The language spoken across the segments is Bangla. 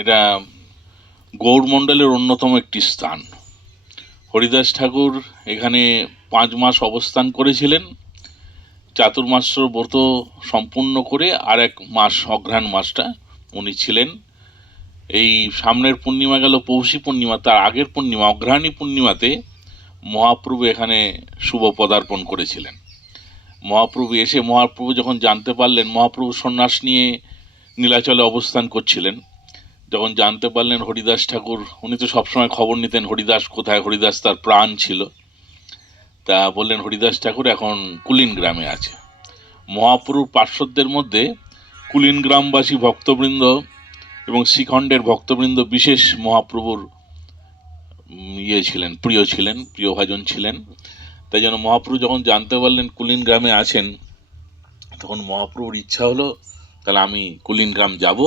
এটা গৌড়মণ্ডলের অন্যতম একটি স্থান। হরিদাস ঠাকুর এখানে 5 মাস অবস্থান করেছিলেন। চাতুর্মাস্য ব্রত সম্পূর্ণ করে আর 1 মাস অঘ্রাণ মাসটা উনি ছিলেন। এই সামনের পূর্ণিমা গেল পৌষী পূর্ণিমা, তার আগের পূর্ণিমা অঘ্রাণী পূর্ণিমাতে মহাপ্রভু এখানে শুভ পদার্পণ করেছিলেন। মহাপ্রভু যখন জানতে পারলেন, মহাপ্রভু সন্ন্যাস নিয়ে নীলাচলে অবস্থান করছিলেন, যখন জানতে পারলেন হরিদাস ঠাকুর, উনি তো সবসময় খবর নিতেন হরিদাস কোথায়, হরিদাস তার প্রাণ ছিল, তা বললেন হরিদাস ঠাকুর এখন কুলিন গ্রামে আছে। মহাপ্রভুর পার্শ্বদের মধ্যে কুলিন গ্রামবাসী ভক্তবৃন্দ এবং শ্রীখণ্ডের ভক্তবৃন্দ বিশেষ মহাপ্রভুর প্রিয়ভাজন ছিলেন। তাই জন্য মহাপ্রভু যখন জানতে পারলেন কুলিন গ্রামে আছেন, তখন মহাপ্রভুর ইচ্ছা হলো তাহলে আমি কুলিন গ্রাম যাব।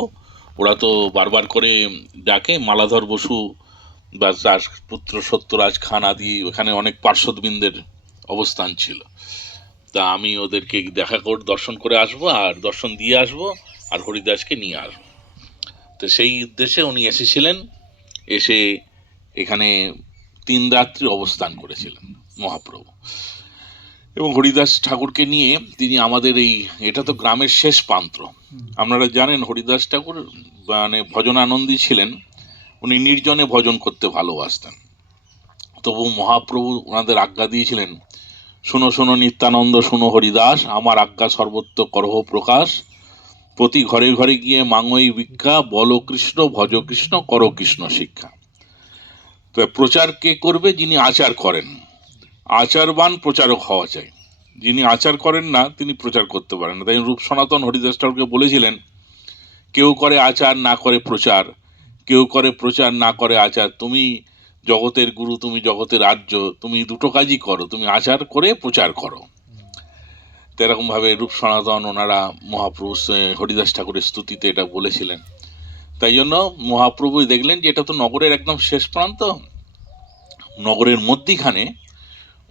ওরা তো বারবার করে ডাকে, মালাধর বসু বা তার পুত্র সত্যরাজ খান আদি ওখানে অনেক পার্শ্বদবৃন্দের অবস্থান ছিল। তা আমি ওদেরকে দর্শন করে আসবো আর দর্শন দিয়ে আসবো আর হরিদাসকে নিয়ে আসবো। তো সেই উদ্দেশ্যে উনি এসেছিলেন, এসে এখানে 3 রাত্রি অবস্থান করেছিলেন মহাপ্রভু। এবং হরিদাস ঠাকুরকে নিয়ে তিনি আমাদের এটা তো গ্রামের শেষ প্রান্ত। আপনারা জানেন হরিদাস ঠাকুর মানে ভজনানন্দী ছিলেন, উনি নির্জনে ভজন করতে ভালোবাসতেন। তবু মহাপ্রভু ওনাদের আজ্ঞা দিয়েছিলেন, শোনো শোনো নিত্যানন্দ, শোনো হরিদাস, আমার আজ্ঞা সর্বত্র করহ প্রকাশ, প্রতি ঘরে ঘরে গিয়ে মাঙ্গই ভিক্ষা, বলো কৃষ্ণ ভজ কৃষ্ণ করো কৃষ্ণ শিক্ষা। তো প্রচার কে করবে? যিনি আচার করেন। আচারবান প্রচারক হওয়া চাই। যিনি আচার করেন না তিনি প্রচার করতে পারেন না। তাই রূপ সনাতন হরিদাস ঠাকুরকে বলেছিলেন, কেউ করে আচার না করে প্রচার, কেউ করে প্রচার না করে আচার, তুমি জগতের গুরু, তুমি জগতের আর্য, তুমি দুটো কাজই করো, তুমি আচার করে প্রচার করো। তো এরকম ভাবে রূপ সনাতন ওনারা মহাপ্রভু হরিদাস ঠাকুরের স্তুতিতে এটা বলেছিলেন। তাই জন্য মহাপ্রভু দেখলেন যে এটা তো নগরের একদম শেষ প্রান্ত, নগরের মধ্যিখানে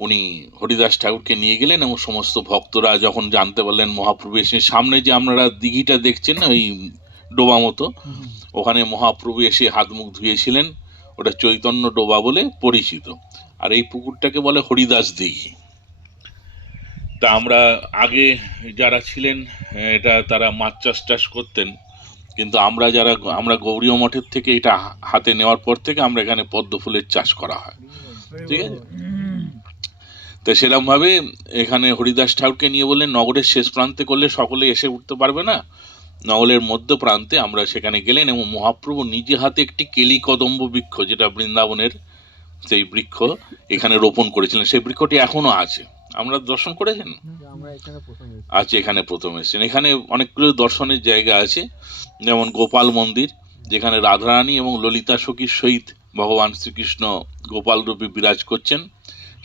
উনি হরিদাস ঠাকুরকে নিয়ে গেলেন। এবং সমস্ত ভক্তরা যখন জানতে পারলেন মহাপ্রভু এসে, সামনে যে আপনারা দিঘিটা দেখছেন ওই ডোবা মতো, ওখানে মহাপ্রভু এসে হাত মুখ ধুয়েছিলেন, ওটা চৈতন্য ডোবা বলে পরিচিত। আর এই পুকুরটাকে বলে হরিদাস দিঘি। তা আমরা আগে যারা ছিলেন এটা তারা মাছ চাষ করতেন, কিন্তু আমরা গৌরীয় মঠের থেকে এটা হাতে নেওয়ার পর থেকে আমরা এখানে পদ্ম ফুলের চাষ করা হয়, ঠিক আছে। তো সেরকম ভাবে এখানে হরিদাস ঠাকুরকে নিয়ে বললেন নগরের শেষ প্রান্তে করলে সকলে এসে উঠতে পারবে না, নগরের মধ্য প্রান্তে আমরা সেখানে গেলেন। এবং মহাপ্রভু নিজে হাতে একটি কেলি কদম্ব বৃক্ষ, যেটা বৃন্দাবনের সেই বৃক্ষ, এখানে রোপণ করেছিলেন। সেই বৃক্ষটি এখনো আছে, আমরা দর্শন করেছেন? আছে, এখানে প্রথম এসেছেন। এখানে অনেকগুলো দর্শনের জায়গা আছে, যেমন গোপাল মন্দির, যেখানে রাধারানী এবং ললিতা সখীর সহিত ভগবান শ্রীকৃষ্ণ গোপাল রূপে বিরাজ করছেন।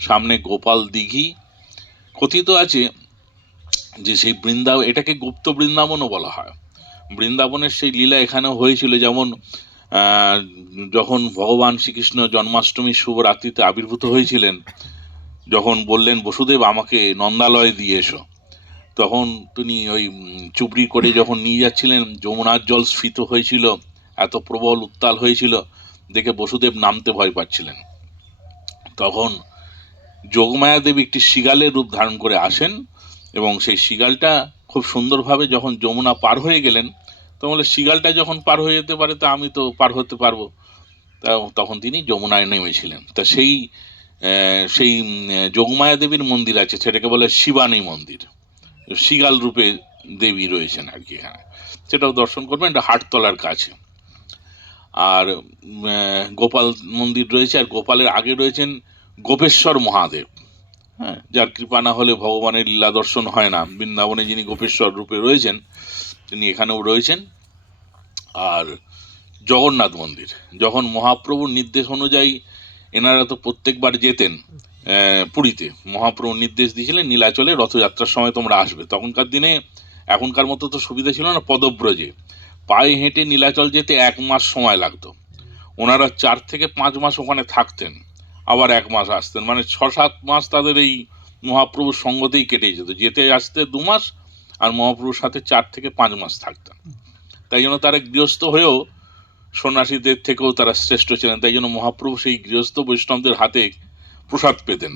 সামনে গোপাল দিঘি। কথিত আছে যে সেই এটাকে গুপ্ত বৃন্দাবনও বলা হয়। বৃন্দাবনের সেই লীলা এখানেও হয়েছিল। যেমন যখন ভগবান শ্রীকৃষ্ণ জন্মাষ্টমীর শুভ রাত্রিতে আবির্ভূত হয়েছিলেন, যখন বললেন বসুদেব আমাকে নন্দালয়ে দিয়ে এসো, তখন তিনি ওই চুবড়ি করে যখন নিয়ে যাচ্ছিলেন, যমুনার জল স্ফীত হয়েছিল, এত প্রবল উত্তাল হয়েছিল, দেখে বসুদেব নামতে ভয় পাচ্ছিলেন। তখন যোগমায়া দেবী একটি শৃগালের রূপ ধারণ করে আসেন, এবং সেই শৃগালটা খুব সুন্দরভাবে যখন যমুনা পার হয়ে গেলেন, তখন শৃগালটা যখন পার হয়ে যেতে পারে তা আমি তো পার হতে পারবো, তখন তিনি যমুনায় নেমেছিলেন। তা সেই যোগমায়া দেবীর মন্দির আছে, সেটাকে বলে শিবানী মন্দির, শৃগাল রূপে দেবী রয়েছেন আর কি এখানে, সেটাও দর্শন করবেন। এটা হাটতলার কাছে। আর গোপাল মন্দির রয়েছে, আর গোপালের আগে রয়েছেন গোপেশ্বর মহাদেব, হ্যাঁ, যার কৃপা না হলে ভগবানের লীলা দর্শন হয় না। বৃন্দাবনে যিনি গোপেশ্বর রূপে রয়েছেন তিনি এখানেও রয়েছেন। আর জগন্নাথ মন্দির, যখন মহাপ্রভুর নির্দেশ অনুযায়ী এনারা তো প্রত্যেকবার যেতেন পুরীতে, মহাপ্রভুর নির্দেশ দিয়েছিলেন নীলাচলে রথযাত্রার সময় তোমরা আসবে। তখনকার দিনে এখনকার মতো তো সুবিধা ছিল না, পদব্রজে পায়ে হেঁটে নীলাচল যেতে 1 মাস সময় লাগতো। ওনারা 4 থেকে 5 মাস ওখানে থাকতেন, আবার 1 মাস আসতেন, মানে 6-7 মাস তাদের এই মহাপ্রভুর সঙ্গতেই কেটে যেত, যেতে আসতে 2 মাস, আর মহাপ্রভুর সাথে 4 থেকে 5 মাস থাকতেন। তাই জন্য তারা গৃহস্থ হয়েও সন্ন্যাসীদের থেকেও তারা শ্রেষ্ঠ ছিলেন, তাই জন্য মহাপ্রভু সেই গৃহস্থ বৈষ্ণবদের হাতে প্রসাদ পেতেন।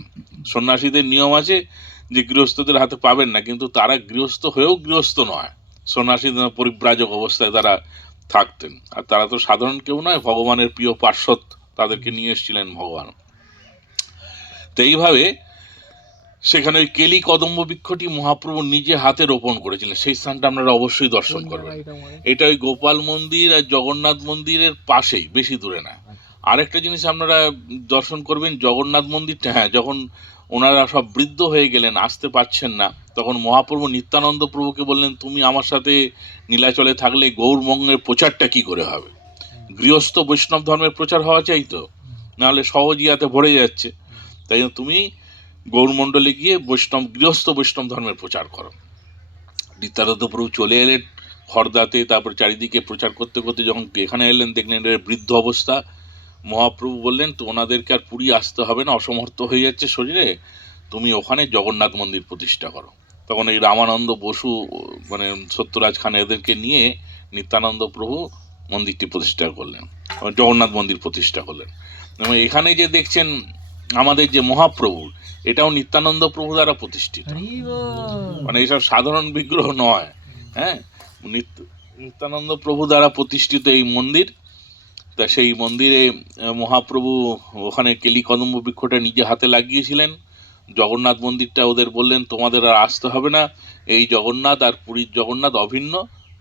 সন্ন্যাসীদের নিয়ম আছে যে গৃহস্থদের হাতে পাবেন না, কিন্তু তারা গৃহস্থ হয়েও গৃহস্থ নয়, সন্ন্যাসীদের পরিব্রাজক অবস্থায় তারা থাকতেন। আর তারা তো সাধারণ কেউ নয়, ভগবানের প্রিয় পার্শ্বদ, তাদেরকে নিয়ে এসেছিলেন ভগবান। তো এইভাবে সেখানে ওই কেলি কদম্ব বৃক্ষটি মহাপ্রভু নিজে হাতে রোপণ করেছিলেন। সেই স্থানটা আপনারা অবশ্যই দর্শন করবেন। এটা ওই গোপাল মন্দির আর জগন্নাথ মন্দিরের পাশেই, বেশি দূরে না। আরেকটা জিনিস আপনারা দর্শন করবেন, জগন্নাথ মন্দিরটা, হ্যাঁ, যখন ওনারা সব বৃদ্ধ হয়ে গেলেন, আসতে পারছেন না, তখন মহাপ্রভু নিত্যানন্দ প্রভুকে বললেন, তুমি আমার সাথে নীলাচলে থাকলে গৌরবঙ্গের প্রচারটা কি করে হবে? গৃহস্থ বৈষ্ণব ধর্মের প্রচার হওয়া চাই তো, নাহলে সহজিয়াতে ভরে যাচ্ছে। তাই জন্য তুমি গৌরমণ্ডলে গিয়ে গৃহস্থ বৈষ্ণব ধর্মের প্রচার করো। নিত্যানন্দ প্রভু চলে এলেন খড়দাতে, তারপর চারিদিকে প্রচার করতে করতে যখন এখানে এলেন, দেখলেন এর বৃদ্ধ অবস্থা। মহাপ্রভু বললেন, তো ওনাদেরকে আর পুরী আসতে হবে না, অসমর্থ হয়ে যাচ্ছে শরীরে, তুমি ওখানে জগন্নাথ মন্দির প্রতিষ্ঠা করো। তখন এই রামানন্দ বসু, মানে সত্যরাজ খান, এদেরকে নিয়ে নিত্যানন্দ প্রভু মন্দিরটি প্রতিষ্ঠা করলেন, জগন্নাথ মন্দির প্রতিষ্ঠা করলেন। এবং এখানে যে দেখছেন আমাদের যে মহাপ্রভু, এটাও নিত্যানন্দ প্রভু দ্বারা প্রতিষ্ঠিত, মানে এইসব সাধারণ বিগ্রহ নয়। হ্যাঁ, নিত্যানন্দ প্রভু দ্বারা প্রতিষ্ঠিত এই মন্দির। তা সেই মন্দিরে মহাপ্রভু ওখানে কেলি কদম্ব বৃক্ষটা নিজে হাতে লাগিয়েছিলেন। জগন্নাথ মন্দিরটা ওদের বললেন, তোমাদের আর আসতে হবে না, এই জগন্নাথ আর পুরীর জগন্নাথ অভিন্ন,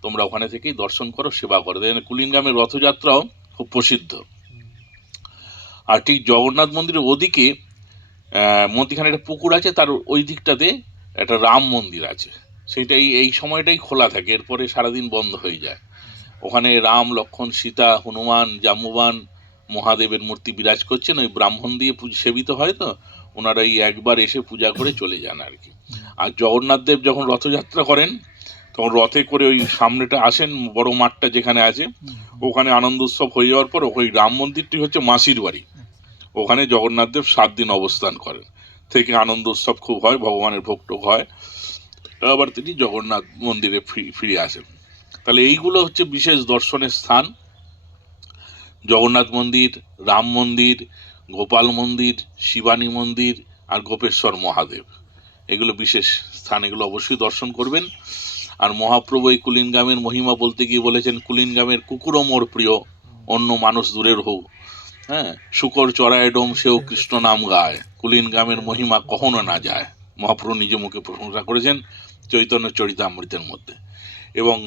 তোমরা ওখানে থেকেই দর্শন করো, সেবা করো। কুলিনগ্রামের রথযাত্রাও খুব প্রসিদ্ধ। আর ঠিক জগন্নাথ মন্দিরের ওদিকে মধ্যখানে একটা পুকুর আছে, তার ওই দিকটাতে একটা রাম মন্দির আছে, সেটাই এই সময়টাই খোলা থাকে, এরপরে সারাদিন বন্ধ হয়ে যায়। ওখানে রাম, লক্ষ্মণ, সীতা, হনুমান, জাম্বুবান, মহাদেবের মূর্তি বিরাজ করছেন, ওই ব্রাহ্মণ দিয়ে সেবিত হয়, তো ওনারা এই একবার এসে পূজা করে চলে যান আর কি। আর জগন্নাথ দেব যখন রথযাত্রা করেন, তখন রথে করে ওই সামনেটা আসেন, বড় মাঠটা যেখানে আছে, ওখানে আনন্দ উৎসব হয়ে যাওয়ার পর ওই রাম মন্দিরটি হচ্ছে মাসির বাড়ি, ওখানে জগন্নাথ দেব 7 দিন অবস্থান করেন, থেকে আনন্দ উৎসব খুব হয়, ভগবানের ভোগ হয়, আবার তিনি জগন্নাথ মন্দিরে ফিরে আসেন। তাহলে এইগুলো হচ্ছে বিশেষ দর্শনের স্থান: জগন্নাথ মন্দির, রাম মন্দির, গোপাল মন্দির, শিবানী মন্দির আর গোপেশ্বর মহাদেব, এগুলো বিশেষ স্থান, এগুলো অবশ্যই দর্শন করবেন। আর মহাপ্রভু এই কুলিনগ্রামের মহিমা বলতে গিয়ে বলেছেন, কুলিনগ্রামের কুকুরও মোর প্রিয়, অন্য মানুষ দূরের হোক, হ্যাঁ, শুকর চড়ায় ডোম সেও কৃষ্ণ নাম গায়, কুলিনগ্রামের মহিমা কখনো না যায়। মহাপ্রভু নিজে মুখে প্রশংসা করেছেন চৈতন্য চরিতামৃতের মধ্যে। এবং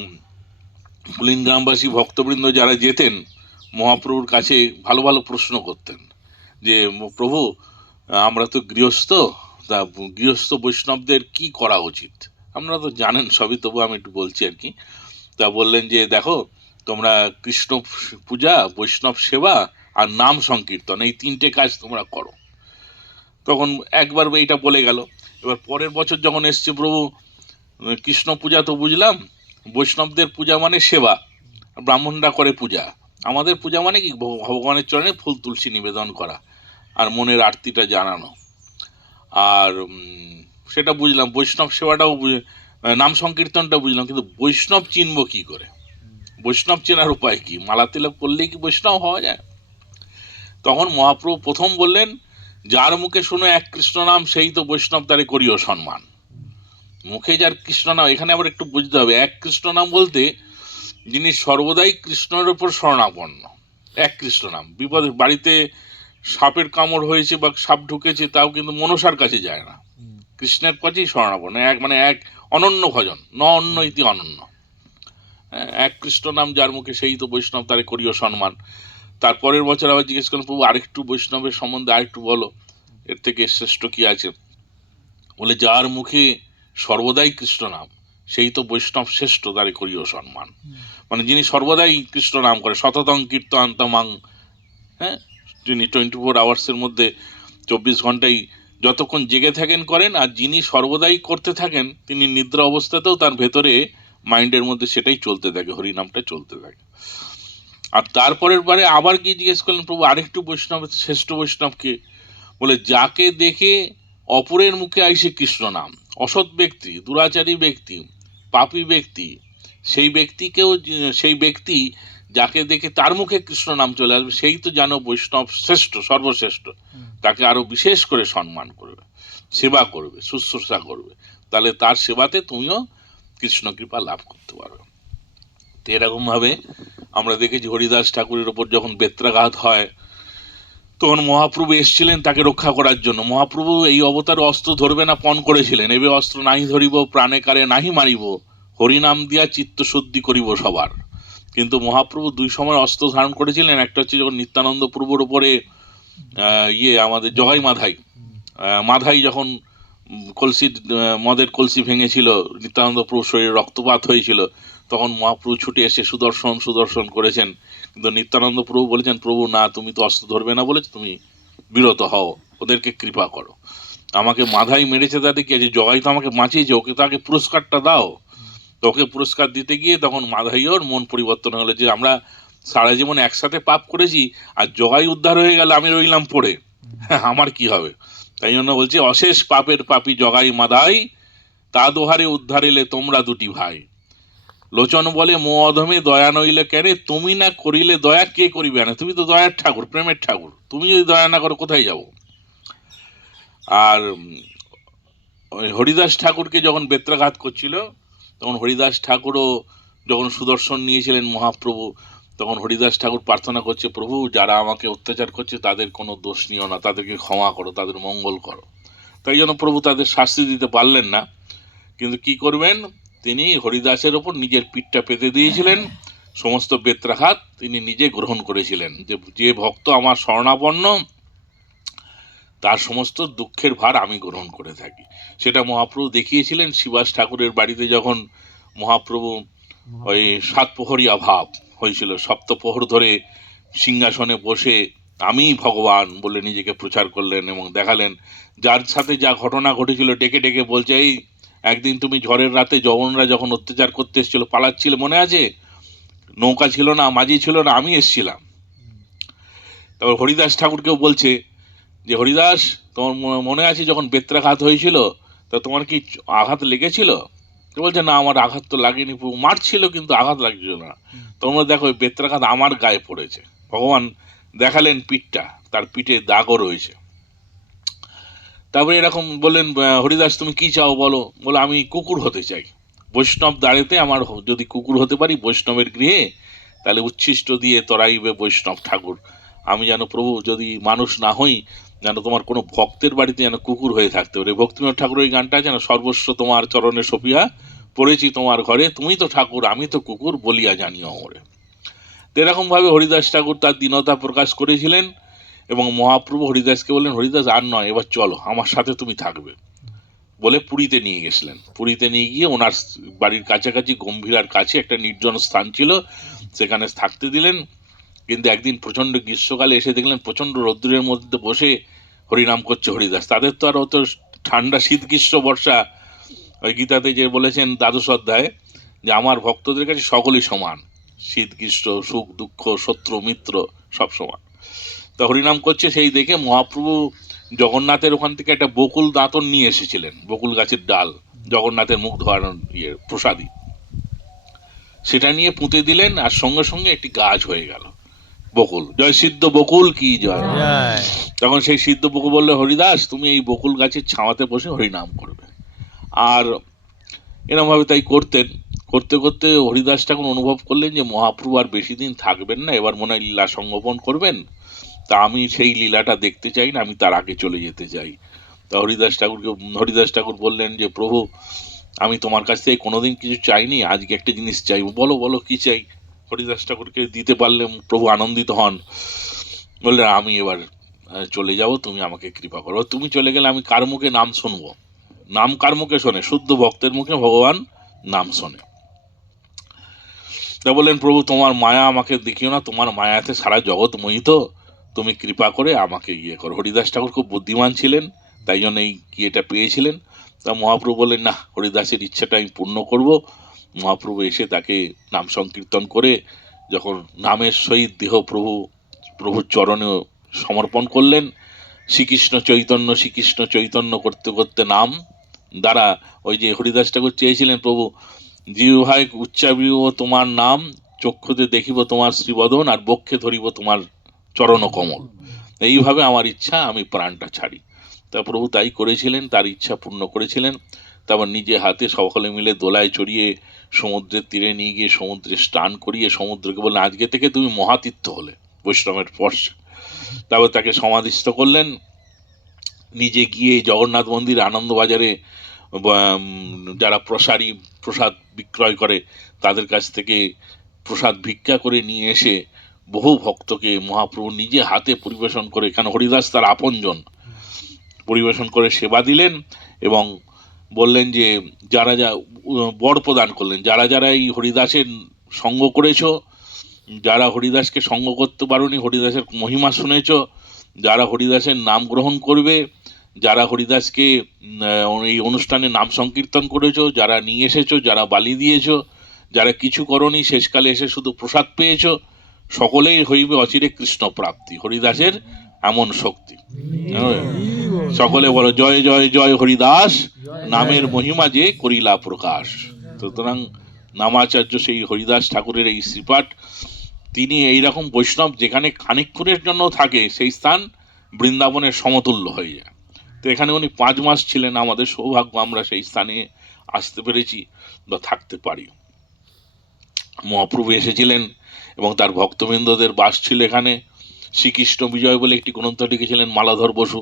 কুলিনগ্রামবাসী ভক্তবৃন্দ যারা যেতেন মহাপ্রভুর কাছে, ভালো ভালো প্রশ্ন করতেন যে, প্রভু আমরা তো গৃহস্থ, তা গৃহস্থ বৈষ্ণবদের কি করা উচিত? আপনারা তো জানেন সবই, তবু আমি একটু বলছি আর কি। তা বললেন যে, দেখো, তোমরা কৃষ্ণ পূজা, বৈষ্ণব সেবা আর নাম সংকীর্তন, এই 3টে কাজ তোমরা করো। তখন একবার এইটা বলে গেল। এবার পরের বছর যখন এসছে প্রভু, কৃষ্ণ পূজা তো বুঝলাম, বৈষ্ণবদের পূজা মানে সেবা, ব্রাহ্মণরা করে পূজা, আমাদের পূজা মানে কি, ভগবানের চরণে ফুল তুলসী নিবেদন করা আর মনের আরতিটা জানানো। আর সেটা বুঝলাম, বৈষ্ণব সেবাটাও, নাম সংকীর্তনটা বুঝলাম, কিন্তু বৈষ্ণব চিনব কি করে? বৈষ্ণব চেনার উপায় কি? মালা তিলক করলেই কি বৈষ্ণব হওয়া যায়? তখন মহাপ্রভু প্রথম বললেন, যার মুখে শুনো এক কৃষ্ণ নাম, সেই তো বৈষ্ণব, তারে করিও সম্মান। মুখে যার কৃষ্ণ নাম, এখানে আবার একটু বুঝতে হবে, এক কৃষ্ণ নাম বলতে যিনি সর্বদাই কৃষ্ণের উপর শরণাপন্ন, এক কৃষ্ণ নাম। বিপদে বাড়িতে সাপের কামড় হয়েছে বা সাপ ঢুকেছে, তাও কিন্তু মনসার কাছে যায় না, কৃষ্ণের কাছেই শরণাপন্ন, এক মানে এক অনন্য ভজন, ন অন্য ইতি অনন্য। এক কৃষ্ণ নাম যার মুখে, সেই তো বৈষ্ণব, তারে করিও সম্মান। তারপরের বছর আবার জিজ্ঞেস করেন, প্রভু আরেকটু বৈষ্ণবের সম্বন্ধে আরেকটু বলো, এর থেকে শ্রেষ্ঠ কি আছে? বলে, যার মুখে সর্বদাই কৃষ্ণ নাম, সেই তো বৈষ্ণব শ্রেষ্ঠ, তারে করিও সম্মান। মানে যিনি সর্বদাই কৃষ্ণ নাম করে, শততং কীর্তনান্তমাং, হ্যাঁ, যিনি 24 আওয়ার্সের মধ্যে 24 ঘন্টায় যতক্ষণ জেগে থাকেন করেন, আর যিনি সর্বদাই করতে থাকেন, তিনি নিদ্রা অবস্থাতেও তার ভেতরে মাইন্ডের মধ্যে সেটাই চলতে থাকে, হরিনামটা চলতে থাকে। আর তারপরের বারে আবার কি জিজ্ঞেস করলেন, প্রভু আরেকটু বৈষ্ণব, শ্রেষ্ঠ বৈষ্ণবকে? বলে, যাকে দেখে অপরের মুখে আইসে কৃষ্ণ নাম, অসৎ ব্যক্তি, দুরাচারী ব্যক্তি, পাপী ব্যক্তি, সেই ব্যক্তি যাকে দেখে তার মুখে কৃষ্ণ নাম চলে আসবে সেই তো জানো বৈষ্ণব শ্রেষ্ঠ, সর্বশ্রেষ্ঠ, তাকে আরো বিশেষ করে সম্মান করবে, সেবা করবে, শুশ্রূষা করবে, তাহলে তার সেবাতে তুমিও কৃষ্ণ কৃপা লাভ করতে পারবে। তো এরকম ভাবে আমরা দেখেছি হরিদাস ঠাকুরের ওপর যখন বেত্রাঘাত হয় তখন মহাপ্রভু এসেছিলেন তাকে রক্ষা করার জন্য। মহাপ্রভু এই অবতারে অস্ত্র ধরবে না পণ করেছিলেন, এবে অস্ত্র নাহি ধরিব প্রাণে কারে নাহি মারিব, হরিনাম দিয়া চিত্ত শুদ্ধি করিব সবার। কিন্তু মহাপ্রভু দুই সময় অস্ত্র ধারণ করেছিলেন, একটা হচ্ছে যখন নিত্যানন্দ প্রভুর উপরে আমাদের জগাই মাধাই মাধাই যখন কলসি মদের কলসি ভেঙেছিল, নিত্যানন্দ প্রভু শরীরে রক্তপাত হয়েছিল, তখন মহাপ্রভু ছুটে এসে সুদর্শন সুদর্শন করেছেন। কিন্তু নিত্যানন্দ প্রভু বলেছেন, প্রভু না, তুমি তো অস্ত্র ধরবে না বলেছ, তুমি বিরত হও, ওদেরকে কৃপা করো। আমাকে মাধাই মেরেছে তাতে কি আছে, জগাই তো আমাকে বাঁচিয়েছে, ওকে তো আগে পুরস্কারটা দাও। তো ওকে পুরস্কার দিতে গিয়ে তখন মাধাইও মন পরিবর্তন হলো যে আমরা সারা জীবন একসাথে পাপ করেছি, আর জগাই উদ্ধার হয়ে গেল, আমি রইলাম পড়ে, আমার কি হবে। তাই জন্য বলছে, অশেষ পাপের পাপী জগাই মাধাই, তা দোহারে উদ্ধারিলে তোমরা দুটি ভাই। লোচন বলে মো অধমে দয়া নইলে কেনে, তুমি না করিলে দয়া কে করিবে না। তুমি তো দয়ার ঠাকুর, প্রেমের ঠাকুর, তুমি যদি দয়া না করো কোথায় যাব। আর হরিদাস ঠাকুরকে যখন বেত্রাঘাত করছিল তখন হরিদাস ঠাকুরও যখন সুদর্শন নিয়েছিলেন মহাপ্রভু, তখন হরিদাস ঠাকুর প্রার্থনা করছে, প্রভু যারা আমাকে অত্যাচার করছে তাদের কোনো দোষ নিও না, তাদেরকে ক্ষমা করো, তাদের মঙ্গল করো। তাই জন্য প্রভু তাদের শাস্তি দিতে পারলেন না, কিন্তু কি করবেন, তিনি হরিদাসের ওপর নিজের পিঠটা পেতে দিয়েছিলেন, সমস্ত বেত্রাঘাত তিনি নিজে গ্রহণ করেছিলেন। যে ভক্ত আমার শরণাপন্ন তার সমস্ত দুঃখের ভার আমি গ্রহণ করে থাকি, সেটা মহাপ্রভু দেখিয়েছিলেন। শিবাস ঠাকুরের বাড়িতে যখন মহাপ্রভু ওই সাতপ্রহরীয়া ভাব হয়েছিল, সপ্তপ্রহর ধরে সিংহাসনে বসে আমি ভগবান বলে নিজেকে প্রচার করলেন এবং দেখালেন। যার সাথে যা ঘটনা ঘটেছিল ডেকে ডেকে বলছে, এই একদিন তুমি ঝড়ের রাতে জবনরা যখন অত্যাচার করতে এসেছিল, পালাচ্ছিল, মনে আছে? নৌকা ছিল না, মাঝি ছিল না, আমি এসছিলাম। তারপর হরিদাস ঠাকুরকেও বলছে যে, হরিদাস তোমার মনে আছে যখন বেত্রাঘাত হয়েছিল, তা তোমার কি আঘাত লেগেছিল? তো বলছে, না আমার আঘাত তো লাগেনি, মারছিল কিন্তু আঘাত লাগছিল না। তোমরা দেখো ওই বেত্রাঘাত আমার গায়ে পড়েছে। ভগবান দেখালেন পিঠটা, তার পিঠে দাগও রয়েছে। তারপরে এরকম বললেন, হরিদাস তুমি কি চাও বলো? বলে, আমি কুকুর হতে চাই, বৈষ্ণব দাঁড়েতে আমার যদি কুকুর হতে পারি বৈষ্ণবের গৃহে, তাহলে উচ্ছিষ্ট দিয়ে তরাইবে বৈষ্ণব ঠাকুর। আমি যেন প্রভু যদি মানুষ না হই, যেন তোমার কোনো ভক্তের বাড়িতে যেন কুকুর হয়ে থাকতে পারে। ভক্তিনাথ ঠাকুর ওই গানটা যেন, সর্বস্ব তোমার চরণে সপিয়া পড়েছি তোমার ঘরে, তুমি তো ঠাকুর আমি তো কুকুর বলিয়া জানিও ওরে। তো এরকম ভাবে হরিদাস ঠাকুর তার দীনতা প্রকাশ করেছিলেন এবং মহাপ্রভু হরিদাসকে বললেন, হরিদাস আর নয়, এবার চলো আমার সাথে তুমি থাকবে বলে পুরীতে নিয়ে গেছিলেন। পুরীতে নিয়ে গিয়ে ওনার বাড়ির কাছাকাছি গম্ভীরার কাছে একটা নির্জন স্থান ছিল, সেখানে থাকতে দিলেন। কিন্তু একদিন প্রচন্ড গ্রীষ্মকালে এসে দেখলেন প্রচন্ড রৌদ্রের মধ্যে বসে হরিনাম করছে হরিদাস। তাদের তো আর অত ঠান্ডা শীত গ্রীষ্ম বর্ষা, ওই গীতাতে যে বলেছেন দ্বাদশ অধ্যায়ে যে আমার ভক্তদের কাছে সকলই সমান, শীত গ্রীষ্ম সুখ দুঃখ শত্রু মিত্র সব সমান। তা হরিনাম করছে, সেই দেখে মহাপ্রভু জগন্নাথের ওখান থেকে একটা বকুল দাঁতন নিয়ে এসেছিলেন, বকুল গাছের ডাল, জগন্নাথের মুখ ধোয়ানোর প্রসাদী, সেটা নিয়ে পুঁতে দিলেন, আর সঙ্গে সঙ্গে একটি গাছ হয়ে গেল বকুল। জয় সিদ্ধ বকুল কি জয়। তখন সেই সিদ্ধ বকুল বললে, হরিদাস তুমি এই বকুল গাছের ছাওয়াতে বসে হরিনাম করবে। আর এরকম ভাবে তাই করতেন। করতে করতে হরিদাস ঠাকুর অনুভব করলেন যে মহাপ্রভু আর বেশি দিন থাকবেন না, এবার মনে হয় লীলা সংগোপন করবেন। তা আমি সেই লীলাটা দেখতে চাই না, আমি তার আগে চলে যেতে চাই। তা হরিদাস ঠাকুর বললেন যে, প্রভু আমি তোমার কাছ থেকে কোনোদিন কিছু চাইনি, আজকে একটা জিনিস চাইবো। বলো বলো কি চাই। হরিদাস ঠাকুরকে দিতে পারলে প্রভু আনন্দিত হন। বললেন, আমি এবার চলে যাব, তুমি আমাকে কৃপা করো। তুমি চলে গেলে আমি কার মুখে নাম শুনবো? নাম কার মুখে শোনে? শুদ্ধ ভক্তের মুখে ভগবান নাম শোনে। তা বললেন, প্রভু তোমার মায়া আমাকে দেখিও না, তোমার মায়াতে সারা জগৎ মোহিত, তুমি কৃপা করে আমাকে ইয়ে করো। হরিদাস ঠাকুর খুব বুদ্ধিমান ছিলেন, তাই জন্য এই ইয়েটা পেয়েছিলেন। তা মহাপ্রভু বললেন, না, হরিদাসের ইচ্ছাটা আমি পূর্ণ করব। মহাপ্রভু এসে তাকে নাম সংকীর্তন করে যখন নামের সহিত দেহ প্রভুর চরণে সমর্পণ করলেন, শ্রীকৃষ্ণ চৈতন্য করতে করতে নাম দ্বারা, ওই যে হরিদাস ঠাকুর চেয়েছিলেন, প্রভু জিহ্বায় উচ্চারিব তোমার নাম, চক্ষুতে দেখিব তোমার শ্রীবদন আর বক্ষে ধরিব তোমার চরণ কমল। এইভাবে আমার ইচ্ছা, আমি প্রাণটা ছাড়ি। তা প্রভু তাই করেছিলেন, তার ইচ্ছা পূর্ণ করেছিলেন। তারপর নিজে হাতে সকলে মিলে দোলায় চড়িয়ে সমুদ্রের তীরে নিয়ে গিয়ে সমুদ্রে স্নান করিয়ে সমুদ্রকে বললেন, আজকে থেকে তুমি মহাতীর্থ হলে বৈষ্ণবের স্পর্শে। তারপর তাকে সমাধিস্থ করলেন। নিজে গিয়ে জগন্নাথ মন্দির আনন্দবাজারে যারা প্রসাদ বিক্রয় করে তাদের কাছ থেকে প্রসাদ ভিক্ষা করে নিয়ে এসে বহু ভক্তকে মহাপ্রভু নিজে হাতে পরিবেশন করে, এখানে হরিদাস তার আপনজন, পরিবেশন করে সেবা দিলেন এবং বললেন যে যারা বর প্রদান করলেন, যারা যারা এই হরিদাসের সঙ্গ করেছো, যারা হরিদাসকে সঙ্গ করতে পারোনি, হরিদাসের মহিমা শুনেছ, যারা হরিদাসের নাম গ্রহণ করবে, যারা হরিদাসকে এই অনুষ্ঠানে নাম সংকীর্তন করেছো, যারা নিয়ে এসেছো, যারা বালি দিয়েছো, যারা কিছু করনি, শেষকালে এসে শুধু প্রসাদ পেয়েছো, সকলেই হইবে অচিরে কৃষ্ণ প্রাপ্তি। হরিদাসের এমন শক্তি। সকলে বলো জয় জয় জয় হরিদাস, নামের মহিমা যে করিলা প্রকাশ। সুতরাং নামাচার্য সেই হরিদাস ঠাকুরের এই শ্রীপাঠ, তিনি এইরকম বৈষ্ণব যেখানে খানিকক্ষণের জন্য থাকে সেই স্থান বৃন্দাবনের সমতুল্য হয়ে যায়। তো এখানে উনি 5 মাস ছিলেন, আমাদের সৌভাগ্য আমরা সেই স্থানে আসতে পেরেছি বা থাকতে পারি। মহাপ্রভু এসেছিলেন এবং তার ভক্তবৃন্দদের বাস ছিল এখানে। শ্রীকৃষ্ণ বিজয় বলে একটি গ্রন্থ লিখেছিলেন মালাধর বসু,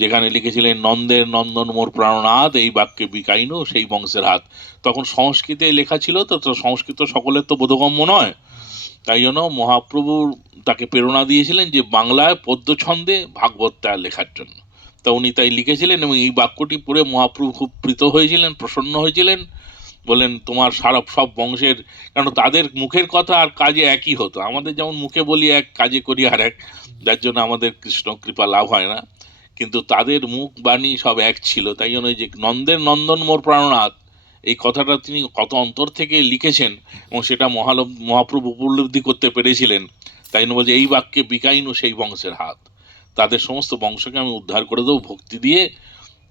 যেখানে লিখেছিলেন নন্দের নন্দন মোর প্রাণনাথ, এই বাক্যে বিকাইনু সেই বংশের হাত। তখন সংস্কৃতে লেখা ছিল, তো সংস্কৃত সকলের তো বোধগম্য নয়, তাই জন্য মহাপ্রভু তাকে প্রেরণা দিয়েছিলেন যে বাংলায় পদ্যছন্দে ভাগবতটা লেখার জন্য। তা উনি তাই লিখেছিলেন এবং এই বাক্যটি পড়ে মহাপ্রভু খুব প্রীত হয়েছিলেন, প্রসন্ন হয়েছিলেন। বলেন তোমার সব বংশের, কারণ তাদের মুখের কথা আর কাজে একই হতো, আমাদের যেমন মুখে বলি এক, কাজে করি আর এক, যার জন্য আমাদের কৃষ্ণ কৃপা লাভ হয় না, কিন্তু তাদের মুখ বাণী সব এক ছিল। তাই জন্য যে নন্দের নন্দন মোর প্রাণনাথ, এই কথাটা তিনি কত অন্তর থেকে লিখেছেন এবং সেটা মহাপ্রভু উপলব্ধি করতে পেরেছিলেন। তাই জন্য বলছে এই বাক্যে বিকাইনু সেই বংশের হাত, তাদের সমস্ত বংশকে আমি উদ্ধার করে দেবো ভক্তি দিয়ে।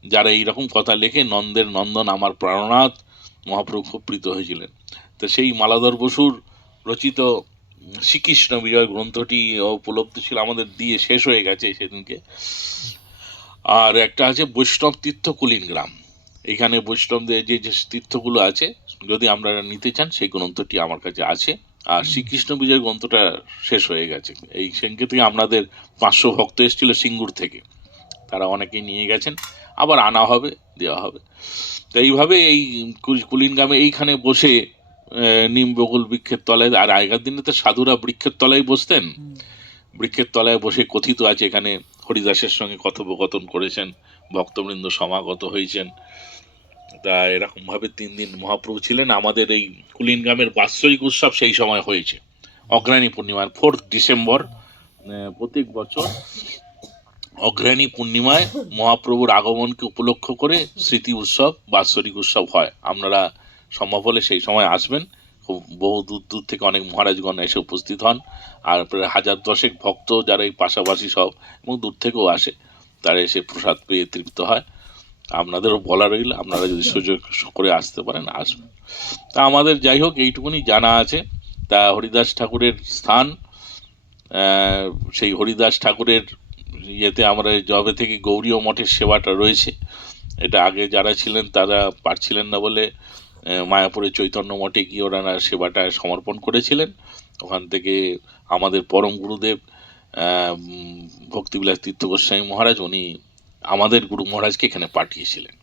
যারা এইরকম কথা লেখে, নন্দের নন্দন আমার প্রাণনাথ, মহাপ্রভু খুব প্রীত হয়েছিলেন। তো সেই মালাধর বসুর রচিত শ্রীকৃষ্ণ বিজয় গ্রন্থটি উপলব্ধি ছিল, আমাদের দিয়ে শেষ হয়ে গেছে সেদিনকে। আর একটা আছে বৈষ্ণব তীর্থ কুলিন গ্রাম, এখানে বৈষ্ণবদের যে যে তীর্থগুলো আছে, যদি আমরা নিতে চান সেই গ্রন্থটি আমার কাছে আছে। আর শ্রীকৃষ্ণ বিজয় গ্রন্থটা শেষ হয়ে গেছে। এই সেনকে থেকে আমাদের 500 ভক্ত এসেছিল সিঙ্গুর থেকে, তারা অনেকেই নিয়ে গেছেন, আবার আনা হবে, দেওয়া হবে। তো এইভাবে এই কুলিন গ্রামে এইখানে বসে নিম বকুল বৃক্ষের তলায়, আর আগেকার দিনে তো সাধুরা বৃক্ষের তলায় বসতেন, বৃক্ষের তলায় বসে কথিত আছে এখানে হরিদাসের সঙ্গে কথোপকথন করেছেন, ভক্তবৃন্দ সমাগত হয়েছেন। তা এরকম ভাবে 3 দিন মহাপ্রভু ছিলেন। আমাদের এই কুলিন গ্রামের বাৎসরিক উৎসব সেই সময় হয়েছে, অগ্রহায়ণী পূর্ণিমার 4 ডিসেম্বর প্রত্যেক বছর অগ্রহায়ণী পূর্ণিমায় মহাপ্রভুর আগমনকে উপলক্ষ করে স্মৃতি উৎসব, বাৎসরিক উৎসব হয়। আপনারা সম্ভব হলে সেই সময় আসবেন। খুব বহু দূর দূর থেকে অনেক মহারাজগণ এসে উপস্থিত হন, আর প্রায় 1000 ভক্ত যারা এই পাশাপাশি সব এবং দূর থেকেও আসে, তারা এসে প্রসাদ পেয়ে তৃপ্ত হয়। আপনাদেরও বলা রইল, আপনারা যদি সুযোগ করে আসতে পারেন আসবেন। তা আমাদের যাই হোক এইটুকুনি জানা আছে। তা হরিদাস ঠাকুরের স্থান, সেই হরিদাস ঠাকুরের ইয়েতে আমরা যবে থেকে গৌরীয় মঠের সেবাটা রয়েছে, এটা আগে যারা ছিলেন তারা পারছিলেন না বলে মায়াপুরে চৈতন্য মঠে গিয়ে ওনারা সেবাটা সমর্পণ করেছিলেন। ওখান থেকে আমাদের পরম গুরুদেব ভক্তিবিলাস তীর্থ গোস্বামী মহারাজ, উনি আমাদের গুরু মহারাজকে এখানে পাঠিয়েছিলেন।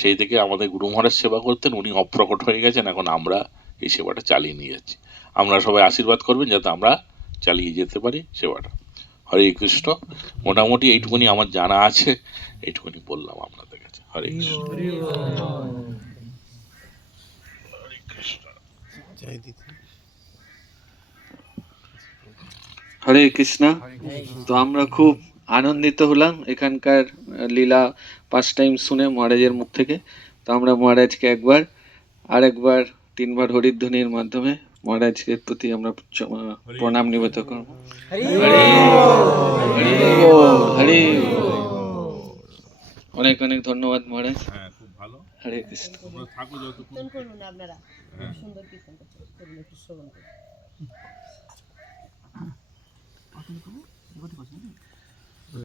সেই থেকে আমাদের গুরু মহারাজ সেবা করতেন, উনি অপ্রকট হয়ে গেছেন, এখন আমরা এই সেবাটা চালিয়ে নিয়ে যাচ্ছি। আপনারা সবাই আশীর্বাদ করবেন যাতে আমরা চালিয়ে যেতে পারি সেবাটা। হরে কৃষ্ণ। মোটামুটি এইটুকুনি আমার জানা আছে, এইটুকুনি বললাম আপনাদের কাছে। হরে কৃষ্ণ। হরে কৃষ্ণ। তো আমরা খুব আনন্দিত হলাম এখানকার লীলা 5 টাইম শুনে মহারাজের মুখ থেকে। তো আমরা মহারাজকে আরেকবার 3 বার হরিধ্বনির মাধ্যমে মহারাজের প্রতি আমরা প্রণাম নিবেদন করব। হরে অনেক অনেক ধন্যবাদ মহারাজ। হ্যাঁ, খুব ভালো। হরে কৃষ্ণ। তোমরা থাকো যতক্ষণ করুন আপনারা, সুন্দর কীর্তন করছেন, একটু শ্রবণ করুন।